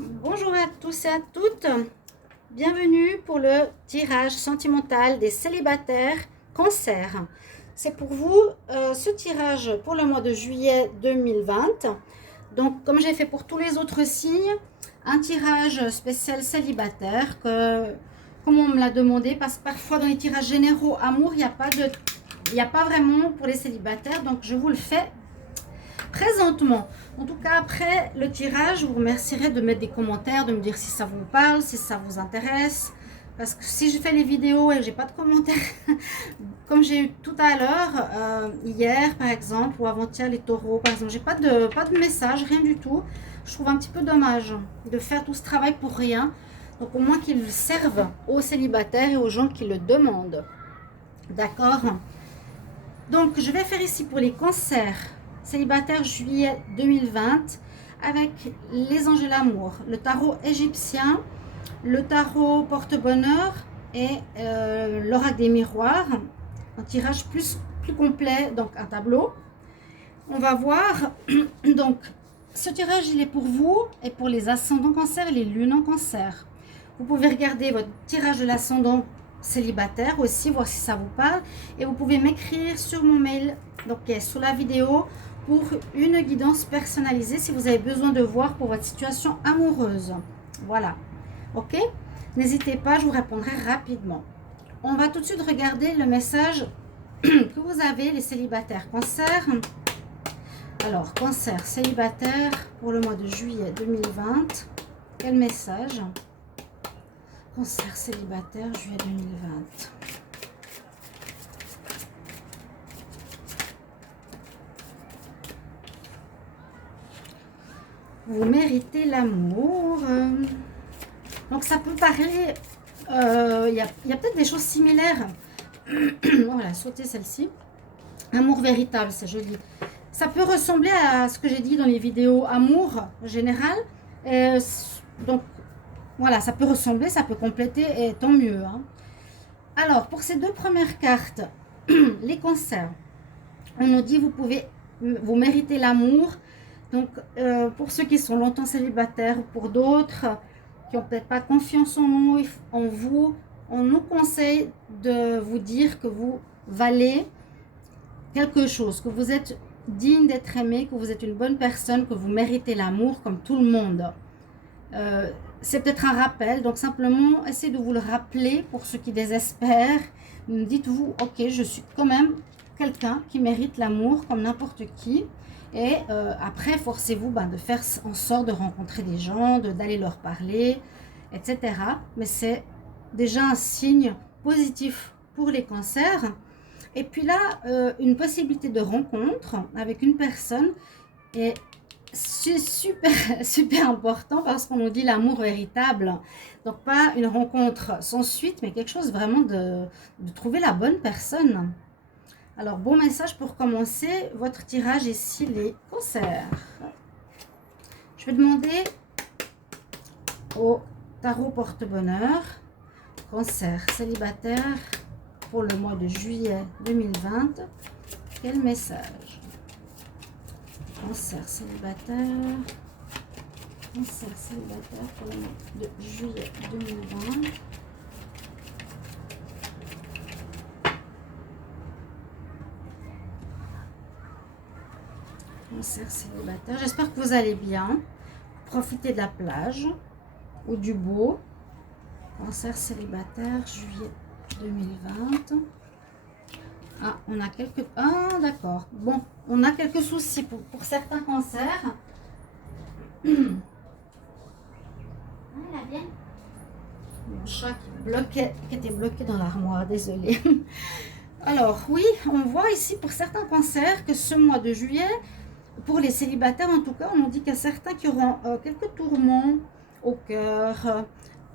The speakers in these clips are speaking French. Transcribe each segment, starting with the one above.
Bonjour à tous et à toutes, bienvenue pour le tirage sentimental des célibataires Cancer. C'est pour vous ce tirage pour le mois de juillet 2020. Donc comme j'ai fait pour tous les autres signes, un tirage spécial célibataire comme on me l'a demandé, parce que parfois dans les tirages généraux amour, il n'y a pas vraiment pour les célibataires, donc je vous le fais présentement. En tout cas, après le tirage, je vous remercierai de mettre des commentaires, de me dire si ça vous parle, si ça vous intéresse. Parce que si je fais les vidéos et que j'ai pas de commentaires, comme j'ai eu tout à l'heure, hier par exemple, ou avant-hier les taureaux, par exemple, j'ai pas de message, rien du tout. Je trouve un petit peu dommage de faire tout ce travail pour rien. Donc au moins qu'ils servent aux célibataires et aux gens qui le demandent. D'accord? Donc je vais faire ici pour les cancers célibataire juillet 2020 avec les anges de l'amour, le tarot égyptien, le tarot porte-bonheur et l'oracle des miroirs, un tirage plus complet, donc un tableau. On va voir, donc ce tirage il est pour vous et pour les ascendants cancer et les lunes en cancer. Vous pouvez regarder votre tirage de l'ascendant célibataire aussi, voir si ça vous parle, et vous pouvez m'écrire sur mon mail donc sous la vidéo pour une guidance personnalisée si vous avez besoin de voir pour votre situation amoureuse. Voilà, ok, n'hésitez pas, je vous répondrai rapidement. On va tout de suite regarder le message que vous avez, les célibataires cancer. Alors cancer célibataire pour le mois de juillet 2020, quel message? Cancer célibataire juillet 2020. Vous méritez l'amour. Donc ça peut parler, il y a peut-être des choses similaires. Voilà, sauter celle-ci. Amour véritable, c'est joli. Ça peut ressembler à ce que j'ai dit dans les vidéos amour général. Donc voilà, ça peut ressembler, ça peut compléter et tant mieux. Hein. Alors pour ces deux premières cartes, les cancers, on nous dit vous méritez l'amour. Donc, pour ceux qui sont longtemps célibataires, pour d'autres qui n'ont peut-être pas confiance en vous, on nous conseille de vous dire que vous valez quelque chose, que vous êtes digne d'être aimé, que vous êtes une bonne personne, que vous méritez l'amour comme tout le monde. C'est peut-être un rappel, donc simplement essayez de vous le rappeler pour ceux qui désespèrent. Dites-vous, ok, je suis quand même quelqu'un qui mérite l'amour comme n'importe qui. Et après, forcez-vous de faire en sorte de rencontrer des gens, d'aller leur parler, etc. Mais c'est déjà un signe positif pour les cancers. Et puis là, une possibilité de rencontre avec une personne est super, super important parce qu'on nous dit l'amour véritable. Donc pas une rencontre sans suite, mais quelque chose vraiment de trouver la bonne personne. Alors, bon message pour commencer votre tirage ici, les cancers. Je vais demander au tarot porte-bonheur, cancer célibataire pour le mois de juillet 2020. Quel message? Cancer célibataire. Cancer célibataire pour le mois de juillet 2020. Cancer célibataire, j'espère que vous allez bien. Profitez de la plage ou du beau. Cancer célibataire, juillet 2020. Ah, on a quelques... Ah, d'accord. Bon, on a quelques soucis pour certains cancers. Ah, la bien. Mon chat qui était bloqué dans l'armoire, désolé. Alors, oui, on voit ici pour certains cancers que ce mois de juillet, pour les célibataires en tout cas, on nous dit qu'il y a certains qui auront quelques tourments au cœur.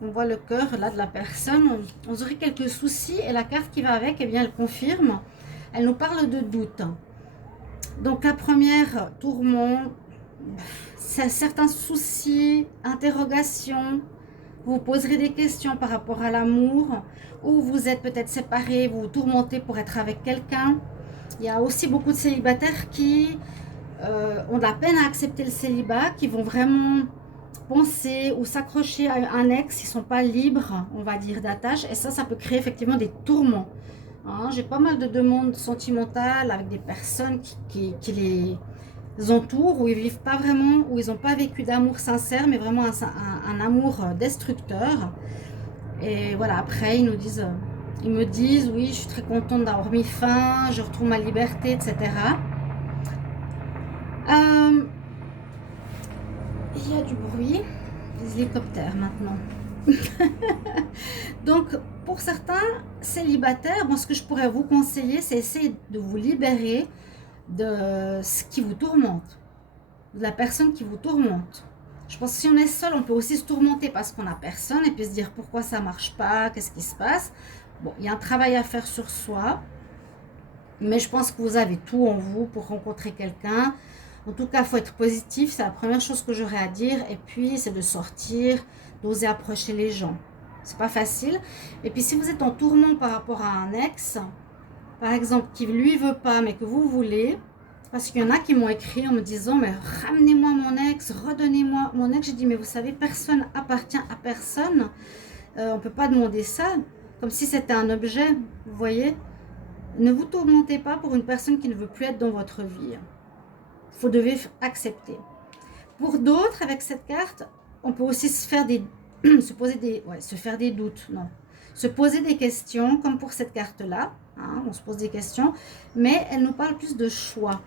On voit le cœur là de la personne. On aurait quelques soucis et la carte qui va avec, eh bien, elle confirme. Elle nous parle de doute. Donc la première, tourment, certains soucis, interrogations. Vous poserez des questions par rapport à l'amour, ou vous êtes peut-être séparés, vous vous tourmentez pour être avec quelqu'un. Il y a aussi beaucoup de célibataires qui ont de la peine à accepter le célibat, qui vont vraiment penser ou s'accrocher à un ex, ils ne sont pas libres, on va dire, d'attache. Et ça peut créer effectivement des tourments. Hein, j'ai pas mal de demandes sentimentales avec des personnes qui les entourent, où ils vivent pas vraiment, où ils n'ont pas vécu d'amour sincère, mais vraiment un amour destructeur. Et voilà, après, ils me disent, oui, je suis très contente d'avoir mis fin, je retrouve ma liberté, etc. Il y a du bruit, des hélicoptères maintenant. Donc, pour certains célibataires, bon, ce que je pourrais vous conseiller, c'est essayer de vous libérer de ce qui vous tourmente, de la personne qui vous tourmente. Je pense que si on est seul, on peut aussi se tourmenter parce qu'on n'a personne et puis se dire pourquoi ça marche pas, qu'est-ce qui se passe. Bon, il y a un travail à faire sur soi, mais je pense que vous avez tout en vous pour rencontrer quelqu'un. En tout cas, il faut être positif, c'est la première chose que j'aurais à dire. Et puis, c'est de sortir, d'oser approcher les gens. C'est pas facile. Et puis, si vous êtes en tourment par rapport à un ex, par exemple, qui lui veut pas, mais que vous voulez, parce qu'il y en a qui m'ont écrit en me disant, mais ramenez-moi mon ex, redonnez-moi mon ex. J'ai dit, mais vous savez, personne appartient à personne. On peut pas demander ça, comme si c'était un objet, vous voyez. Ne vous tourmentez pas pour une personne qui ne veut plus être dans votre vie. Vous devez accepter. Pour d'autres, avec cette carte, on peut aussi se faire se faire des doutes, non. Se poser des questions, comme pour cette carte-là. Hein, on se pose des questions, mais elle nous parle plus de choix.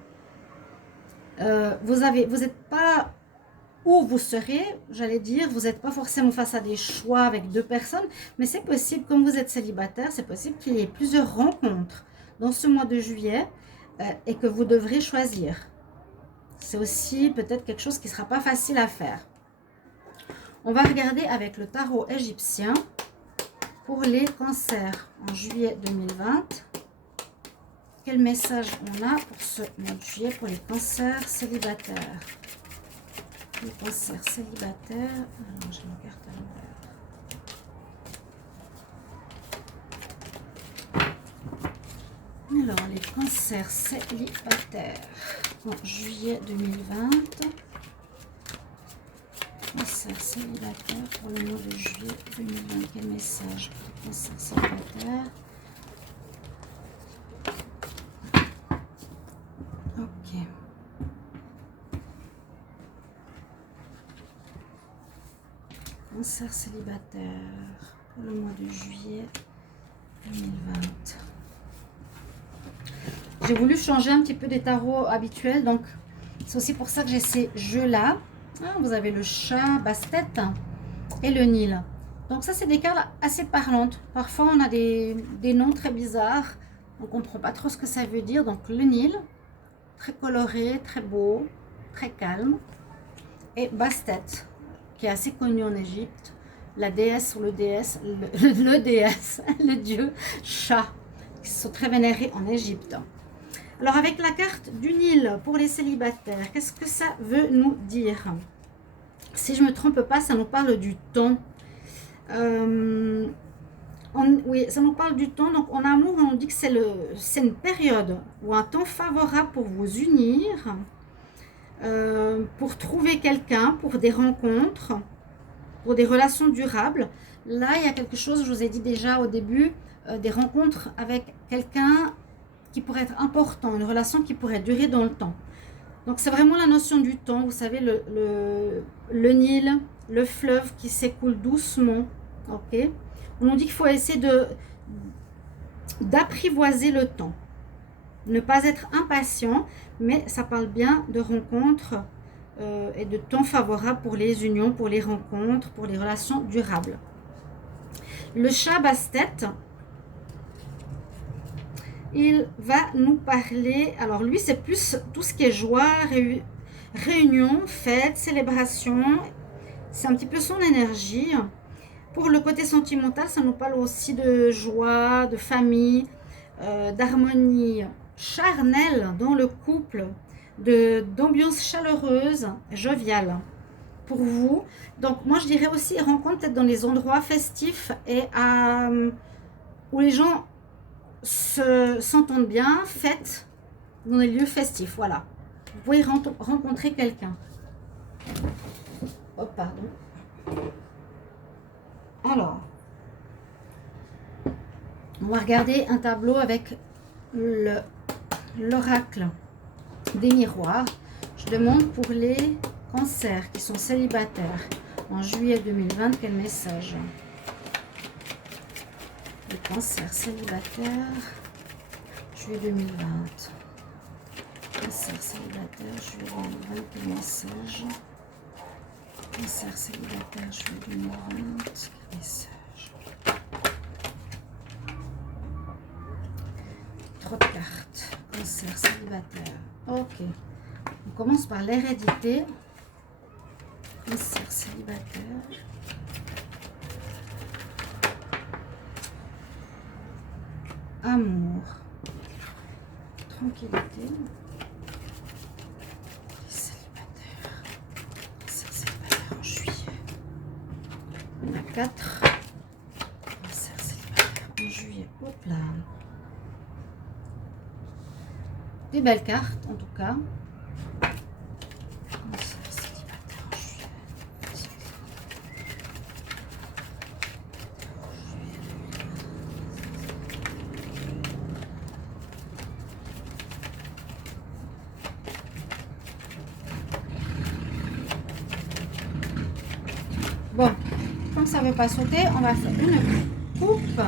Vous n'êtes pas où vous serez, j'allais dire, vous n'êtes pas forcément face à des choix avec deux personnes, mais c'est possible, comme vous êtes célibataire, c'est possible qu'il y ait plusieurs rencontres dans ce mois de juillet et que vous devrez choisir. C'est aussi peut-être quelque chose qui ne sera pas facile à faire. On va regarder avec le tarot égyptien pour les cancers en juillet 2020. Quel message on a pour ce mois de juillet pour les cancers célibataires? Les cancers célibataires. Alors, j'ai ma carte à l'envers. Alors, les cancers célibataires en juillet 2020. Cancer célibataire pour le mois de juillet 2020. Quel message pour les cancers célibataires? Ok. Cancer célibataire pour le mois de juillet 2020. J'ai voulu changer un petit peu des tarots habituels, donc c'est aussi pour ça que j'ai ces jeux-là. Ah, vous avez le chat, basse-tête et le Nil. Donc ça, c'est des cartes assez parlantes. Parfois, on a des noms très bizarres. On ne comprend pas trop ce que ça veut dire. Donc le Nil, très coloré, très beau, très calme. Et basse-tête, qui est assez connu en Égypte. La déesse ou le déesse, le dieu chat, qui sont très vénérés en Égypte. Alors avec la carte du Nil pour les célibataires, qu'est-ce que ça veut nous dire? Si je ne me trompe pas, ça nous parle du temps. Oui, ça nous parle du temps. Donc en amour, on dit que c'est une période ou un temps favorable pour vous unir, pour trouver quelqu'un, pour des rencontres, pour des relations durables. Là, il y a quelque chose, je vous ai dit déjà au début, des rencontres avec quelqu'un qui pourrait être important, une relation qui pourrait durer dans le temps. Donc c'est vraiment la notion du temps, vous savez, le Nil, le fleuve qui s'écoule doucement, ok. On nous dit qu'il faut essayer d'apprivoiser le temps, ne pas être impatient, mais ça parle bien de rencontres et de temps favorable pour les unions, pour les rencontres, pour les relations durables. Le chat basse-tête, il va nous parler, alors lui c'est plus tout ce qui est joie, réunion, fête, célébration, c'est un petit peu son énergie. Pour le côté sentimental, ça nous parle aussi de joie, de famille, d'harmonie charnelle dans le couple, d'ambiance chaleureuse, joviale pour vous. Donc moi je dirais aussi rencontre peut-être dans les endroits festifs et où les gens s'entendent bien, fête dans les lieux festifs, voilà. Vous pouvez rencontrer quelqu'un. Oh, pardon. Alors, on va regarder un tableau avec l'oracle des miroirs. Je demande pour les cancers qui sont célibataires en juillet 2020, quel message? Les cancers célibataires, juillet 2020. Cancer célibataire, juillet 2020, quel message? Cancer célibataire, juillet 2020, quel message? Trop de cartes. Cancer célibataire. Ok. On commence par l'hérédité. Cancer célibataire. Amour. Tranquillité. Célibataire. Cancer célibataire en juillet. On a 4. Cancer célibataire en juillet. Hop là. Des belles cartes en tout cas. Bon, comme ça ne veut pas sauter, on va faire une coupe.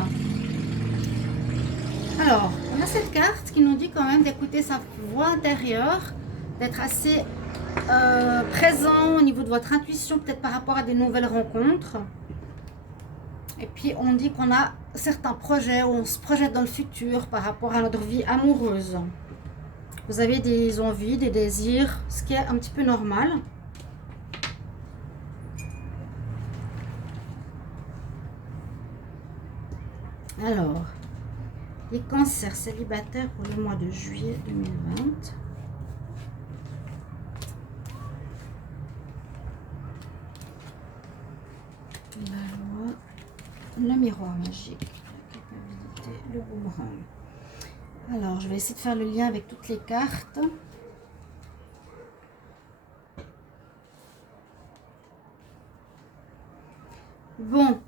Alors, on a cette carte qui nous dit quand même d'écouter sa voix intérieure, d'être assez présent au niveau de votre intuition, peut-être par rapport à des nouvelles rencontres. Et puis, on dit qu'on a certains projets où on se projette dans le futur par rapport à notre vie amoureuse. Vous avez des envies, des désirs, ce qui est un petit peu normal. Alors, les cancers célibataires pour le mois de juillet 2020. La loi, le miroir magique, la culpabilité, le boomerang. Alors, je vais essayer de faire le lien avec toutes les cartes. Bon.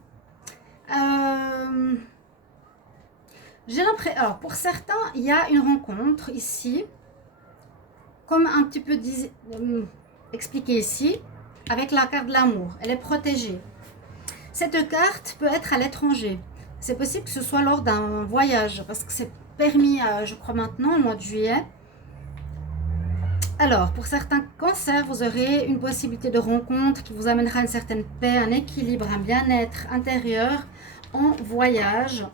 J'ai l'impression, alors pour certains, il y a une rencontre ici, comme un petit peu expliqué ici, avec la carte de l'amour. Elle est protégée. Cette carte peut être à l'étranger. C'est possible que ce soit lors d'un voyage, parce que c'est permis, je crois maintenant, au mois de juillet. Alors, pour certains cancers, vous aurez une possibilité de rencontre qui vous amènera une certaine paix, un équilibre, un bien-être intérieur en voyage.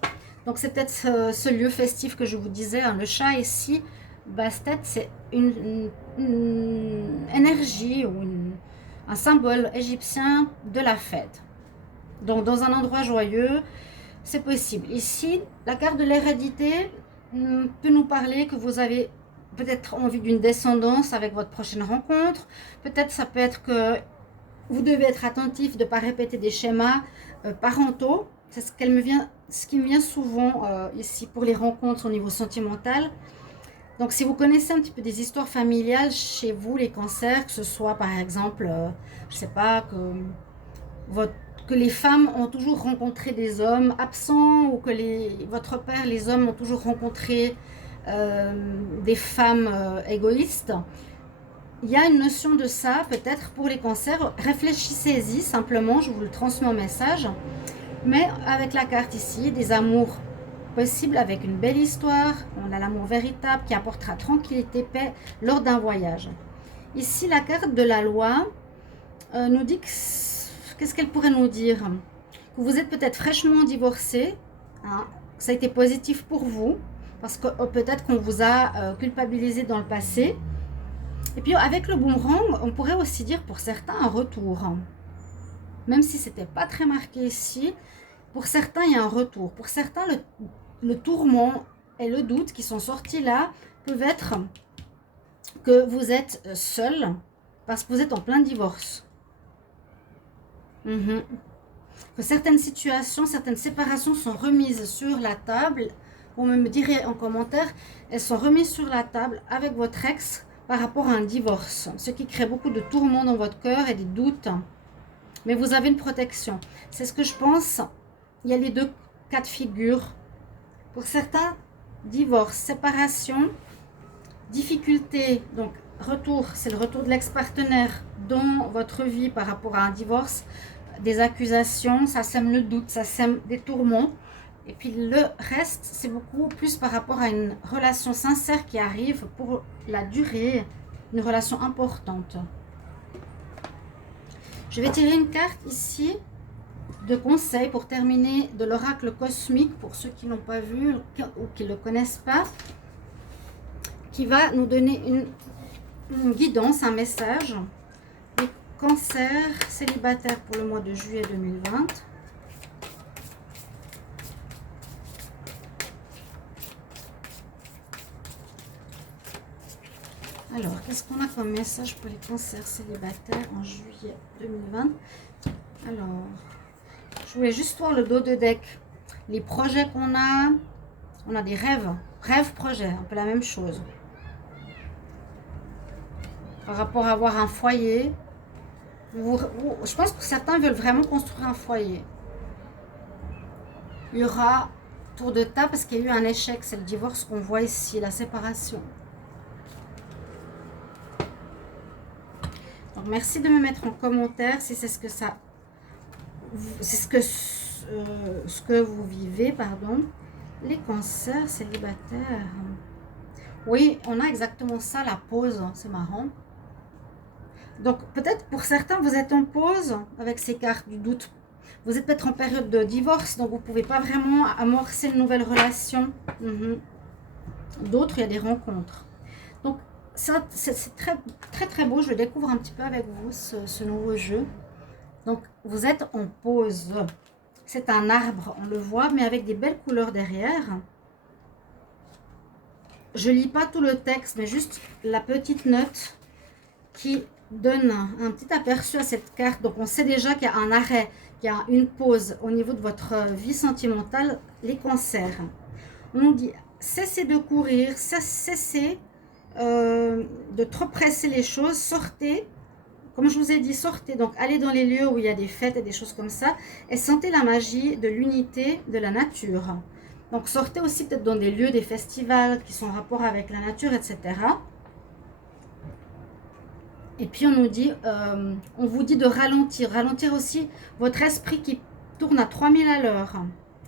Donc, c'est peut-être ce lieu festif que je vous disais. Hein. Le chat ici, Bastet, c'est une énergie ou un symbole égyptien de la fête. Donc, dans un endroit joyeux, c'est possible. Ici, la carte de l'hérédité peut nous parler que vous avez peut-être envie d'une descendance avec votre prochaine rencontre. Peut-être ça peut être que vous devez être attentif de ne pas répéter des schémas parentaux. C'est ce qui me vient souvent ici pour les rencontres au niveau sentimental. Donc, si vous connaissez un petit peu des histoires familiales chez vous, les cancers, que ce soit par exemple, je ne sais pas, que les femmes ont toujours rencontré des hommes absents ou que votre père, les hommes ont toujours rencontré des femmes égoïstes. Il y a une notion de ça peut-être pour les cancers. Réfléchissez-y simplement, je vous le transmets en message. Mais avec la carte ici, des amours possibles avec une belle histoire. On a l'amour véritable qui apportera tranquillité, paix lors d'un voyage. Ici, la carte de la loi nous dit qu'est-ce qu'elle pourrait nous dire? Que vous êtes peut-être fraîchement divorcé, hein, que ça a été positif pour vous, parce que peut-être qu'on vous a culpabilisé dans le passé. Et puis avec le boomerang, on pourrait aussi dire pour certains un retour. Même si ce n'était pas très marqué ici, pour certains il y a un retour. Pour certains, le tourment et le doute qui sont sortis là peuvent être que vous êtes seul parce que vous êtes en plein divorce. Que certaines situations, certaines séparations sont remises sur la table. Vous me direz en commentaire, elles sont remises sur la table avec votre ex par rapport à un divorce. Ce qui crée beaucoup de tourments dans votre cœur et des doutes. mais vous avez une protection. C'est ce que je pense. Il y a les deux cas de figure. Pour certains, divorce, séparation, difficulté, donc retour, c'est le retour de l'ex-partenaire dans votre vie par rapport à un divorce, des accusations, ça sème le doute, ça sème des tourments. Et puis le reste, c'est beaucoup plus par rapport à une relation sincère qui arrive pour la durée, une relation importante. Je vais tirer une carte ici de conseil pour terminer de l'oracle cosmique pour ceux qui n'ont pas vu ou qui ne le connaissent pas, qui va nous donner une guidance, un message. Les cancers célibataires pour le mois de juillet 2020. Alors, qu'est-ce qu'on a comme message pour les cancers célibataires en juillet 2020? Alors, je voulais juste voir le dos de deck. Les projets qu'on a, on a des rêves, projets, un peu la même chose. Par rapport à avoir un foyer, je pense que certains veulent vraiment construire un foyer. Il y aura tour de table parce qu'il y a eu un échec, c'est le divorce qu'on voit ici, la séparation. Donc merci de me mettre en commentaire si c'est ce que ça, c'est ce que vous vivez, pardon. Les cancers célibataires. Oui, on a exactement ça, la pause, c'est marrant. Donc peut-être pour certains, vous êtes en pause avec ces cartes du doute. Vous êtes peut-être en période de divorce, donc vous ne pouvez pas vraiment amorcer une nouvelle relation. D'autres, il y a des rencontres. Donc c'est très beau, je le découvre un petit peu avec vous, ce nouveau jeu. Donc vous êtes en pause. C'est un arbre, on le voit, mais avec des belles couleurs derrière. Je lis pas tout le texte, mais juste la petite note qui donne un petit aperçu à cette carte. Donc on sait déjà qu'il y a un arrêt, qu'il y a une pause au niveau de votre vie sentimentale, les cancers. On dit cessez de courir, cessez de trop presser les choses, sortez. Comme je vous ai dit, sortez, donc allez dans les lieux où il y a des fêtes et des choses comme ça et sentez la magie de l'unité de la nature. Donc sortez aussi peut-être dans des lieux, des festivals qui sont en rapport avec la nature, etc. Et puis on nous dit, on vous dit de ralentir. Ralentir aussi votre esprit qui tourne à 3000 à l'heure.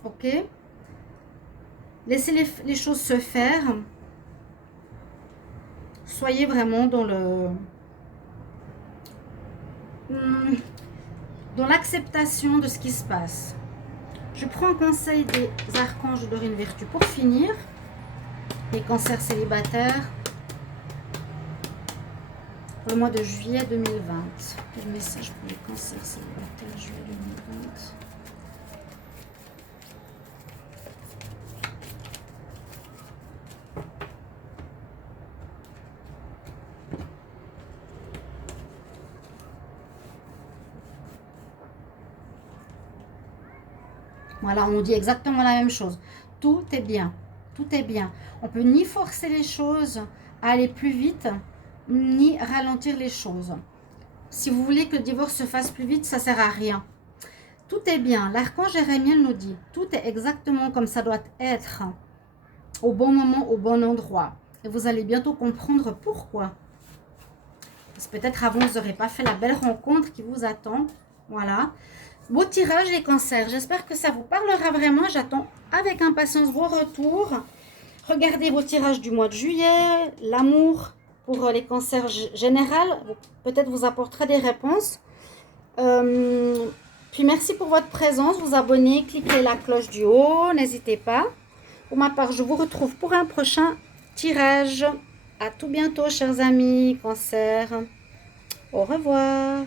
Ok? Laissez les choses se faire. Soyez vraiment dans l'acceptation de ce qui se passe. Je prends un conseil des archanges de Dorine Virtue pour finir. Les cancers célibataires. Pour le mois de juillet 2020. Quel message pour les cancers célibataires juillet 2020? Voilà, on nous dit exactement la même chose. Tout est bien. Tout est bien. On peut ni forcer les choses à aller plus vite, ni ralentir les choses. Si vous voulez que le divorce se fasse plus vite, ça ne sert à rien. Tout est bien. L'archange Jérémiel nous dit, tout est exactement comme ça doit être, au bon moment, au bon endroit. Et vous allez bientôt comprendre pourquoi. Parce que peut-être avant, vous n'aurez pas fait la belle rencontre qui vous attend. Voilà. Beau tirage les cancers. J'espère que ça vous parlera vraiment. J'attends avec impatience vos retours. Regardez vos tirages du mois de juillet, l'amour pour les cancers généraux, peut-être vous apportera des réponses. Puis merci pour votre présence, vous abonnez, cliquez la cloche du haut, n'hésitez pas. Pour ma part, je vous retrouve pour un prochain tirage. À tout bientôt, chers amis, cancer. Au revoir.